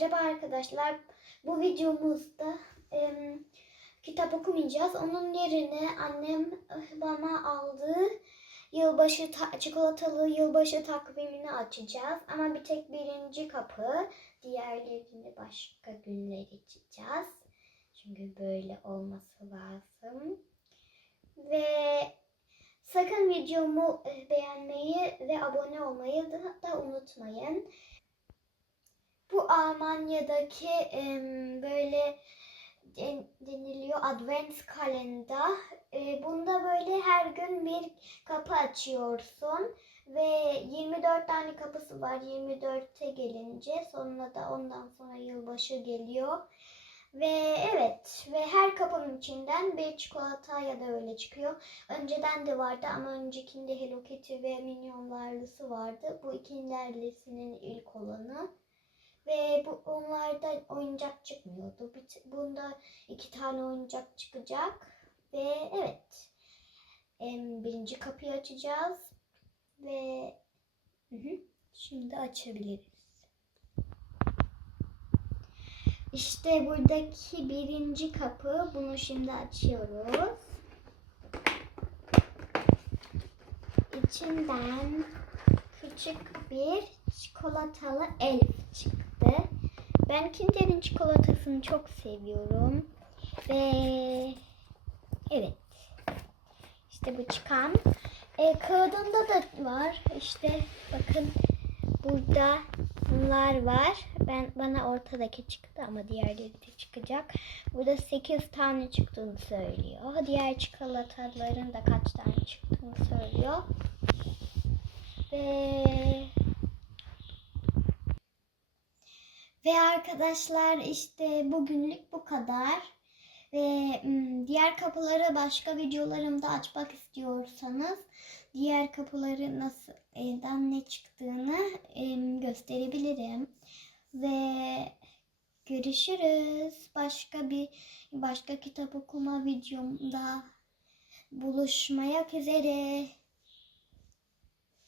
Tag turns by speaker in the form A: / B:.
A: Merhaba arkadaşlar. Bu videomuzda em, kitap okumayacağız. Onun yerine annem bana aldığı yılbaşı ta- çikolatalı yılbaşı takvimini açacağız. Ama bir tek birinci kapı. Diğerlerini başka günler açacağız. Çünkü böyle olması lazım. Ve sakın videomu eh, beğenmeyi ve abone olmayı da unutmayın. Bu Almanya'daki em, böyle den- deniliyor Advent kalender. E, bunda böyle her gün bir kapı açıyorsun ve 24 tane kapısı var. 24'te gelince sonra da ondan sonra yılbaşı geliyor. Ve evet ve her kapının içinden bir çikolata ya da öyle çıkıyor. Önceden de vardı ama öncekinde Hello Kitty ve Minyonlarlısı vardı. Bu ikinlerlisinin ilk olanı. Ve bu onlarda oyuncak çıkmıyordu. Bunda iki tane oyuncak çıkacak. Ve evet. birinci kapıyı açacağız. Ve şimdi açabiliriz. İşte buradaki birinci kapı. Bunu şimdi açıyoruz. İçinden küçük bir çikolatalı elf çıktı. Ben Kinder'in çikolatasını çok seviyorum. Ve evet. İşte bu çıkan. E, kağıdında da var. İşte bakın burada bunlar var. Ben bana ortadaki çıktı ama diğerleri de çıkacak. Burada 8 tane çıktığını söylüyor. Diğer çikolataların da kaç tane çıktığını söylüyor. Ve ve arkadaşlar işte bugünlük bu kadar. Ve mm, diğer kapıları başka videolarımda açmak istiyorsanız diğer kapıları nasıl evden ne çıktığını gösterebilirim. Ve görüşürüz. Başka bir başka kitap okuma videomda buluşmak üzere.